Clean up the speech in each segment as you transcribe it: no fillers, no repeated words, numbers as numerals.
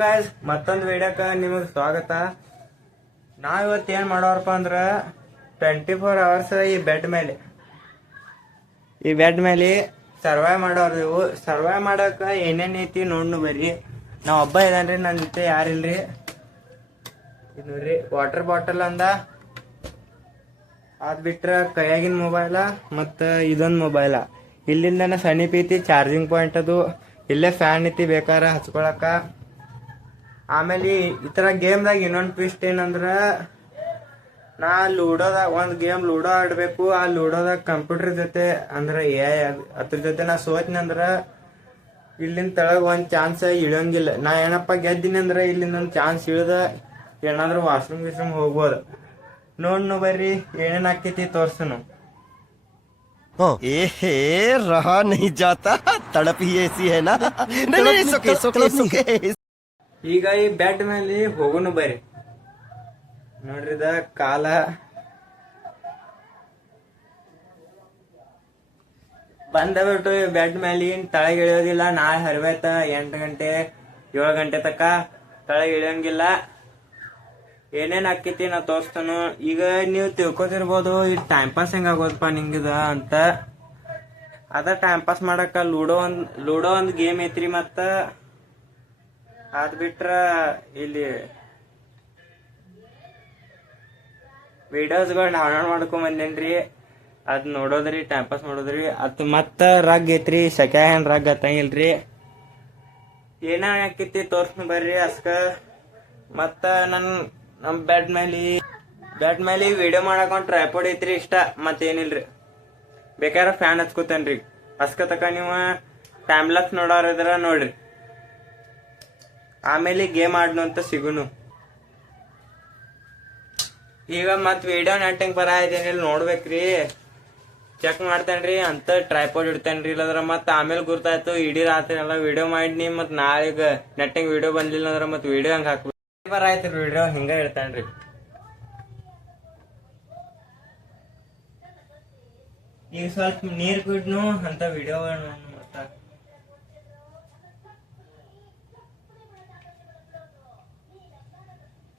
Guys, ಮತ್ತೊಂದು ವಿಡಿಯೋಕ್ಕೆ ನಿಮಗೆ ಸ್ವಾಗತ. ನಾವಿವತ್ತು ಏನು ಮಾಡೋರಪ್ಪ ಅಂದ್ರೆ 24 hours ಈ ಬೆಡ್ ಮೇಲೆ ಸರ್ವೈವ್ ಮಾಡೋರು. ಇವು ಸರ್ವೈವ್ ಮಾಡೋಕೆ ಏನೇನು ಐತಿ ನೋಡ್ನು ಬರ್ರಿ. ನಾವು ಒಬ್ಬ ಇದ್ದಾನ್ರಿ, ನನ್ನ ಜೊತೆ ಯಾರಿಲ್ರಿ. ಇದು ನೋಡ್ರಿ, ವಾಟರ್ ಬಾಟಲ್ ಅಂದ, ಅದು ಬಿಟ್ರೆ ಕೈಯಾಗಿನ ಮೊಬೈಲ ಮತ್ತು ಇದೊಂದು ಮೊಬೈಲ. ಇಲ್ಲಿಂದನೇ ಸಣ್ಣ ಐತಿ ಚಾರ್ಜಿಂಗ್ ಪಾಯಿಂಟ್. ಅದು ಇಲ್ಲೇ ಫ್ಯಾನ್ ಐತಿ ಬೇಕಾರ ಹಚ್ಕೊಳಕ. ಆಮೇಲೆ ಈ ಥರ ಗೇಮ್ದಾಗ ಇನ್ನೊಂದು ಟ್ವಿಸ್ಟ್ ಏನಂದ್ರೆ, ನಾ ಲೂಡೋದಾಗ ಒಂದು ಗೇಮ್ ಲೂಡೋ ಆಡಬೇಕು. ಆ ಲೂಡೋದಾಗ ಕಂಪ್ಯೂಟರ್ ಜೊತೆ ಅಂದ್ರೆ ಅದ್ರ ಜೊತೆ ನಾ ಸೋತ್ನಿ ಅಂದ್ರೆ ಇಲ್ಲಿಂದ ತೆಳಗೆ ಒಂದು ಚಾನ್ಸ್ ಇಳಿಯಂಗಿಲ್ಲ. ನಾ ಏನಪ್ಪ ಗೆದ್ದೀನಿ ಅಂದ್ರೆ ಇಲ್ಲಿಂದ ಒಂದು ಚಾನ್ಸ್ ಇಳಿದ ಏನಾದ್ರೂ ವಾಶ್ರೂಮ್ ಹೋಗ್ಬೋದು. ನೋಡ್ನು ಬರ್ರಿ ಏನೇನು ಆಕೈತಿ ತೋರ್ಸನು. ಏ ರಹಾ नहीं जाता, तड़प ही ऐसी है ना. नहीं ಸುಕೆ. ಈಗ ಈ ಬೆಡ್ ಮೇಲೆ ಹೋಗುನು ಬರ್ರಿ. ನೋಡ್ರಿ, ಇದ ಕಾಲ ಬಂದಬಿಟ್ಟು ಬೆಡ್ ಮೇಲೆ ತಳಗ ಇಳಿಯೋದಿಲ್ಲ. ನಾಳೆ ಹರಿವಾಯ್ತ 8 ಗಂಟೆ 7 ಗಂಟೆ ತಕ ತಳಗ ಇಳಿಯಂಗಿಲ್ಲ. ಏನೇನ್ ಆಕೈತಿ ನಾ ತೋರಿಸ್ತಾನು. ಈಗ ನೀವು ತಿಳ್ಕೊತಿರ್ಬೋದು ಈ ಟೈಮ್ ಪಾಸ್ ಹೆಂಗ ಆಗೋದಪ್ಪ ನಿಂಗಿದ ಅಂತ. ಅದ ಟೈಮ್ ಪಾಸ್ ಮಾಡಕ ಲೂಡೋ ಒಂದ್ ಗೇಮ್ ಐತ್ರಿ. ಮತ್ತ ಅದ್ ಬಿಟ್ರ ಇಲ್ಲಿ ವಿಡಿಯೋಸ್ಗಳು ಡೌನ್ಲೋಡ್ ಮಾಡ್ಕೊಂಡ್ ಬಂದೇನ್ರಿ. ಅದ್ ನೋಡೋದ್ರಿ, ಟೈಮ್ ಪಾಸ್ ಮಾಡೋದ್ರಿ. ಅದ್ ಮತ್ತ ರಗ್ ಐತ್ರಿ, ಸೆಕೆಂಡ್ ಹ್ಯಾಂಡ್ ರಗ್ ಹತ್ತಂಗಿಲ್ರಿ. ಏನ ಆಕೈತಿ ತೋರ್ಸ್ನ ಬರ್ರಿ ಅಸ್ಕ. ಮತ್ತ ನಮ್ ಬೆಡ್ ಮೇಲೆ ವಿಡಿಯೋ ಮಾಡಕ್ ಒಂದ್ ಟ್ರೈಪಾಡ್ ಐತ್ರಿ ಇಷ್ಟ, ಮತ್ತೇನಿಲ್ರಿ. ಬೇಕಾದ್ರೆ ಫ್ಯಾನ್ ಹಚ್ಕೋತೇನ್ರಿ. ಅಸ್ಕ ತಕ ನೀವು ಟೈಮ್ ಲಾಪ್ಸ್ ನೋಡೋರ್ ಇದ್ರ ನೋಡ್ರಿ. ಆಮೇಲೆ ಗೇಮ್ ಆಡ್ನು ಅಂತ ಸಿಗುನು. ಈಗ ಮತ್ ವಿಡಿಯೋ ನೆಟ್ಟಿಂಗ್ ಬರ ಇದೇನಿಲ್ಲ ನೋಡ್ಬೇಕ್ರಿ. ಚೆಕ್ ಮಾಡ್ತೇನ್ರಿ ಅಂತ ಟ್ರೈಪಾಡ್ ಇಡ್ತೇನ್ರಿ. ಇಲ್ಲದ್ರ ಮತ್ ಆಮೇಲೆ ಗುರ್ತಾಯ್ತು ಇಡೀ ರಾತ್ರಿ ಎಲ್ಲ ವಿಡಿಯೋ ಮಾಡಿನಿ, ಮತ್ ನಾಳೀಗ ನೆಟ್ಟಿಂಗ್ ವಿಡಿಯೋ ಬಂದಿಲ್ಲ ಅಂದ್ರ ಮತ್ ವಿಡಿಯೋ ಹಂಗ ಹಾಕ್ಬೇಕು. ಬರ ಆಯ್ತು ವಿಡಿಯೋ ಹಿಂಗ ಇಡ್ತೇನ್ರಿ. ಈಗ ಸ್ವಲ್ಪ ನೀರ್ ಕುಡ್ನು ಅಂತ ವಿಡಿಯೋ ಮತ್ತ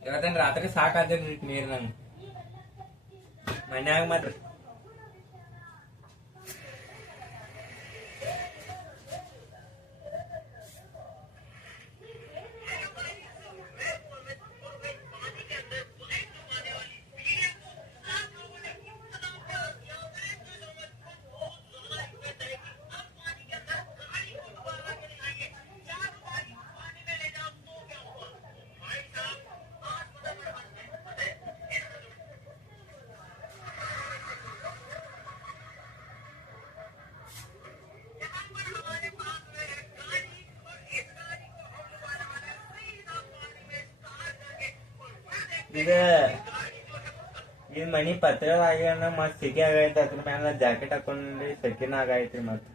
ಇವತ್ತೇನ್ ರಾತ್ರಿ ಸಾಕಾದ್ರಿ ನೀರ್ ನಂಗೆ ಮನ್ಯಾಗ. ಮತ್ತ ಈಗ ಮನಿ ಪತ್ರದಾಗ ಮತ್ ಸಿಗಿ ಆಗೈತಿ. ಅದ್ರ ಮ್ಯಾಲ ಜಾಕೆಟ್ ಹಾಕೊಂಡ್ರಿ, ಸೆಕಿನ ಆಗೈತ್ರಿ. ಮತ್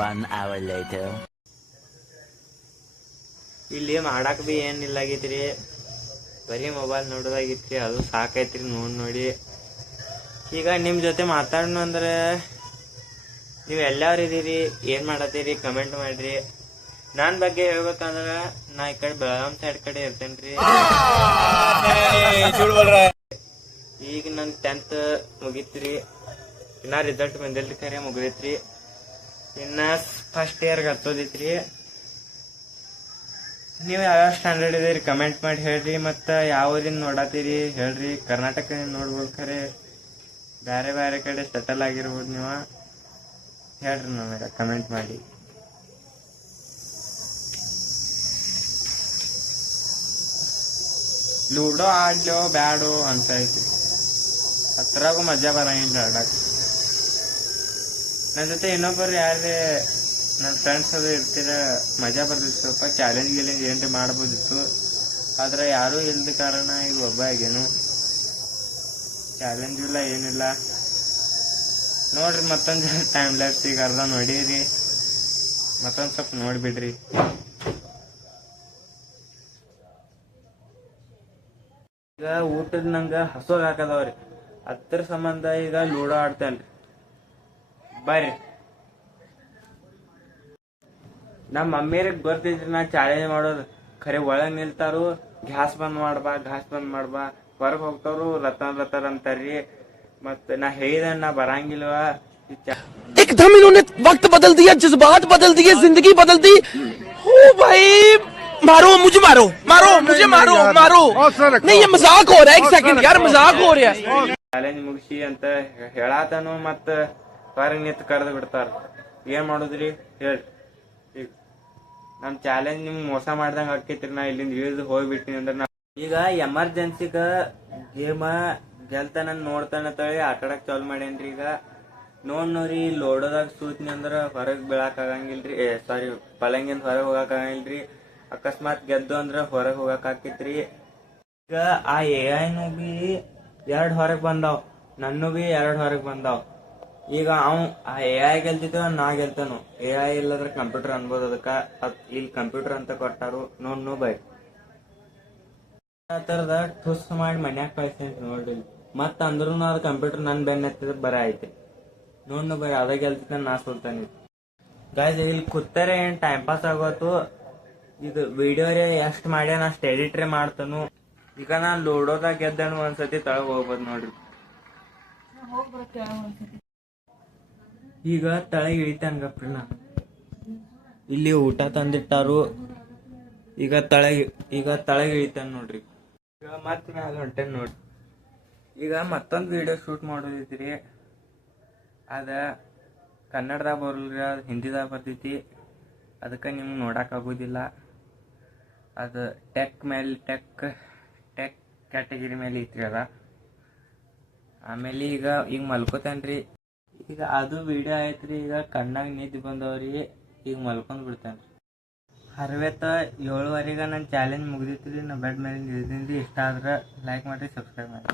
1 hour later. ಇಲ್ಲಿ ಮಾಡಕ್ ಬಿ ಏನಿಲ್ಲ ಆಗೈತ್ರಿ, ಬರೀ ಮೊಬೈಲ್ ನೋಡೋದಾಗಿತ್ರಿ. ಅದು ಸಾಕೈತ್ರಿ ನೋಡಿ. ಈಗ ನಿಮ್ಮ ಜೊತೆ ಮಾತಾಡೋಣ ಅಂದ್ರೆ ನೀವು ಎಲ್ಲಾರು ಇದೀರಿ, ಏನ್ ಮಾಡತ್ತೀರಿ ಕಮೆಂಟ್ ಮಾಡ್ರಿ. ನನ್ನ ಬಗ್ಗೆ ಹೇಳ್ಬೇಕಂದ್ರ ನಾ ಈ ಕಡೆ ಬೆಳಗಾಂ ಸೈಡ್ ಕಡೆ ಇರ್ತೇನ್ರಿ. ಈಗ ನನ್ 10th ಮುಗಿತ್ರಿ, ಇನ್ನ ರಿಸಲ್ಟ್ ಬಂದಿಲ್ರಿ, ಖರೆ ಮುಗಿದೈತ್ರಿ. ಇನ್ನ ಫಸ್ಟ್ ಇಯರ್ಗೆ ಹತ್ತೋದಿತ್ರಿ. ನೀವು ಯಾವ ಸ್ಟ್ಯಾಂಡರ್ಡ್ ಇದೀರಿ ಕಮೆಂಟ್ ಮಾಡಿ ಹೇಳ್ರಿ. ಮತ್ತು ಯಾವ ಊರಿಂದ ನೋಡತ್ತೀರಿ ಹೇಳ್ರಿ. ಕರ್ನಾಟಕ ನೋಡ್ಬೋದು, ಖರೆ ಬೇರೆ ಬೇರೆ ಕಡೆ ಸೆಟಲ್ ಆಗಿರ್ಬೋದು. ನೀವು ಹೇಳ್ರಿ ನನಗೆ ಕಮೆಂಟ್ ಮಾಡಿ. ಲೂಡೋ ಆಡ್ಲೋ ಬ್ಯಾಡೋ ಅಂತ ಐತಿ, ಅದ್ರಾಗೂ ಮಜಾ ಬರಂಗಿಲ್ಲ ಆಡಕ್. ನನ್ನ ಜೊತೆ ಇನ್ನೊಬ್ಬರು ಯಾರೇ ನನ್ನ ಫ್ರೆಂಡ್ಸ್ ಅದು ಇರ್ತೀರ, ಮಜಾ ಬರ್ತಿತ್ತು. ಸ್ವಲ್ಪ ಚಾಲೆಂಜ್ ಗಿಲೆಂಜ್ ಏನ್ರಿ ಮಾಡ್ಬೋದಿತ್ತು, ಆದ್ರೆ ಯಾರೂ ಇಲ್ದ ಕಾರಣ ಈಗ ಒಬ್ಬ ಆಗೇನು. ಚಾಲೆಂಜ್ ಇಲ್ಲ ಏನಿಲ್ಲ. ನೋಡ್ರಿ ಮತ್ತೊಂದು ಟೈಮ್ ಲ್ಯಾಪ್ಸ್ ಈಗ ಅರ್ಧ ನೋಡಿರಿ, ಮತ್ತೊಂದು ಸ್ವಲ್ಪ ನೋಡ್ಬಿಡ್ರಿ. ಈಗ ಊಟದ ನಂಗೆ ಹಸೋಗ್ ಹಾಕದವ್ರಿ, ಅದ್ರ ಸಂಬಂಧ ಈಗ ಲೂಡೋ ಆಡ್ತೇನ್ರಿ. ಬರ್ರಿ. ನಮ್ಮ ಮಮ್ಮಿಯರಿಗೆ ಗೊತ್ತೈತ್ರಿ ನಾ ಚಾಲೆಂಜ್ ಮಾಡೋದು. ಖರೆ ಒಳಗ್ ನಿಲ್ತಾರು, ಗ್ಯಾಸ್ ಬಂದ್ ಮಾಡ್ಬಾ, ಹೊರಗೆ ಹೋಗ್ತಾರು ರತನ್ ಅಂತಾರ್ರಿ. ಮತ್ ನಾ ಹೇಳಿದ ನಾ ಬರಂಗಿಲ್ವಾ. एकदम इन्होंने वक्त बदल दिया, जज्बात बदल दिए, जिंदगी बदल दी। ओ भाई मारो मुझे, मारो मुझे, मारो नहीं, ये मजाक हो रहा है। एक सेकंड यार, मजाक हो रहा है। ಚಾಲೆಂಜ್ ಮುಗಿಸಿ ಅಂತ ಹೇಳಾತನು, ಮತ್ತ ಹೊರಗೆ ನಿಂತು ಕರೆದು ಬಿಡ್ತಾರ. ಏನ್ ಮಾಡುದ್ರಿ ಹೇಳ್ರಿ. ಈಗ ನಮ್ ಚಾಲೆಂಜ್ ನಿಮ್ಗೆ ಮೋಸ ಮಾಡ್ದಂಗ ಆಕೈತ್ರಿ. ನಾ ಇಲ್ಲಿಂದ ಇಳಿದು ಹೋಗ್ಬಿಟ್ಟಿನಿ ಅಂದ್ರೆ ಈಗ ಎಮರ್ಜೆನ್ಸಿಗ ಗೇಮ ಗೆಲ್ತಾನ ನೋಡ್ತಾನ ತಳಿ ಆಟಾಡಕ್ ಚಾಲು ಮಾಡೇನ್ರಿ. ಈಗ ನೋಡ್ರಿ ಲೋಡೋದಾಗ ಸೂತ್ನಿ ಅಂದ್ರ ಹೊರಗ್ ಬೀಳಾಕ್ ಆಗಂಗಿಲ್ರಿ. ಸಾರಿ, ಪಲಂಗಿಂದ ಹೊರಗೆ ಹೋಗಕ್ ಆಗಂಗಿಲ್ರಿ. ಅಕಸ್ಮಾತ್ ಗೆದ್ದು ಅಂದ್ರ ಹೊರಗೆ ಹೋಗಕ್ ಆಕೈತ್ರಿ. ಈಗ ಆ AI ಬಿ 2 ಹೊರಗ್ ಬಂದಾವ್, ನನ್ನೂ ಬಿ 2 ಹೊರಗ್ ಬಂದಾವ್. ಈಗ ಅವ್ ಆ AI ಗೆಲ್ತಿದ್ವ, ನಾ ಗೆಲ್ತಾನು. AI ಇಲ್ಲದ್ರ ಕಂಪ್ಯೂಟರ್ ಅನ್ಬೋದು. ಅದಕ್ಕ ಇಲ್ಲಿ ಕಂಪ್ಯೂಟರ್ ಅಂತ ಕೊಟ್ಟಾರು. ನೋ ಬೈ ಆ ತರದ ಟುಸ್ ಮಾಡಿ ಮನ್ಯಾಗ ಕಳ್ಸೇನ್ರಿ. ನೋಡ್ರಿ ಮತ್ತ ಅಂದ್ರೂ ಅದು ಕಂಪ್ಯೂಟರ್ ನನ್ ಬೆನ್ನ ಹತ್ತಿದ ಬರ ಐತಿ. ನೋಡ್ ಬೈ ಅದ ಗೆಲ್ತಿದ್ದ ನಾ ಸೋಲ್ತಾನೆ. ಗಾಯ್ಸ್ ಇಲ್ಲಿ ಕೂತಾರೆ ಏನ್ ಟೈಮ್ ಪಾಸ್ ಆಗೋತು. ಇದು ವಿಡಿಯೋರೇ ಎಷ್ಟ್ ಮಾಡ್ಯಾನ ಅಷ್ಟ್ ಎಡಿಟ್ರೇ ಮಾಡ್ತಾನು. ಈಗ ನಾನ್ ಲೂಡೋದಾಗ ಗೆದ್ದನು ಒಂದ್ಸತಿ ತಳಗ್ ಹೋಗ್ಬೋದು ನೋಡ್ರಿ. ಈಗ ತಳಗ್ ಇಳಿತಾನ ಗಪ್ರಿ. ನಾ ಇಲ್ಲಿ ಊಟ ತಂದಿಟ್ಟಾರು. ಈಗ ತಳಗ್ ಇಳಿತಾನ ನೋಡ್ರಿ. ಈಗ ಮತ್ ಮ್ಯಾಲ ಹೊಂಟೇನ್ ನೋಡ್ರಿ. ಈಗ ಮತ್ತೊಂದ್ ವಿಡಿಯೋ ಶೂಟ್ ಮಾಡೋದೈತ್ರಿ. ಅದ ಕನ್ನಡದಾಗ ಬರಲ್ರಿ, ಅದು ಹಿಂದಿದಾಗ ಬರ್ತೈತಿ. ಅದಕ್ಕೆ ನಿಮ್ಗೆ ನೋಡಕ್ ಆಗೋದಿಲ್ಲ. ಅದು ಟೆಕ್ ಕ್ಯಾಟಗಿರಿ ಮೇಲೆ ಐತ್ರಿ ಅದ. ಆಮೇಲೆ ಈಗ ಮಲ್ಕೋತಾನ್ರಿ. ಈಗ ಅದು ವಿಡಿಯೋ ಆಯ್ತ್ರಿ. ಈಗ ಕಣ್ಣಾಗ ನಿದ್ದೆ ಬಂದವ್ರಿ, ಈಗ ಮಲ್ಕೊಂಡ್ ಬಿಡ್ತಾನ್ರಿ. 7:07 ನನ್ನ ಚಾಲೆಂಜ್ ಮುಗಿದೈತ್ರಿ. ನಾ ಬೆಡ್ ಮೇಲೆ ಇಳಿದೀನಿ. ಇಷ್ಟ ಆದ್ರೆ ಲೈಕ್ ಮಾಡಿ, ಸಬ್ಸ್ಕ್ರೈಬ್ ಮಾಡಿ.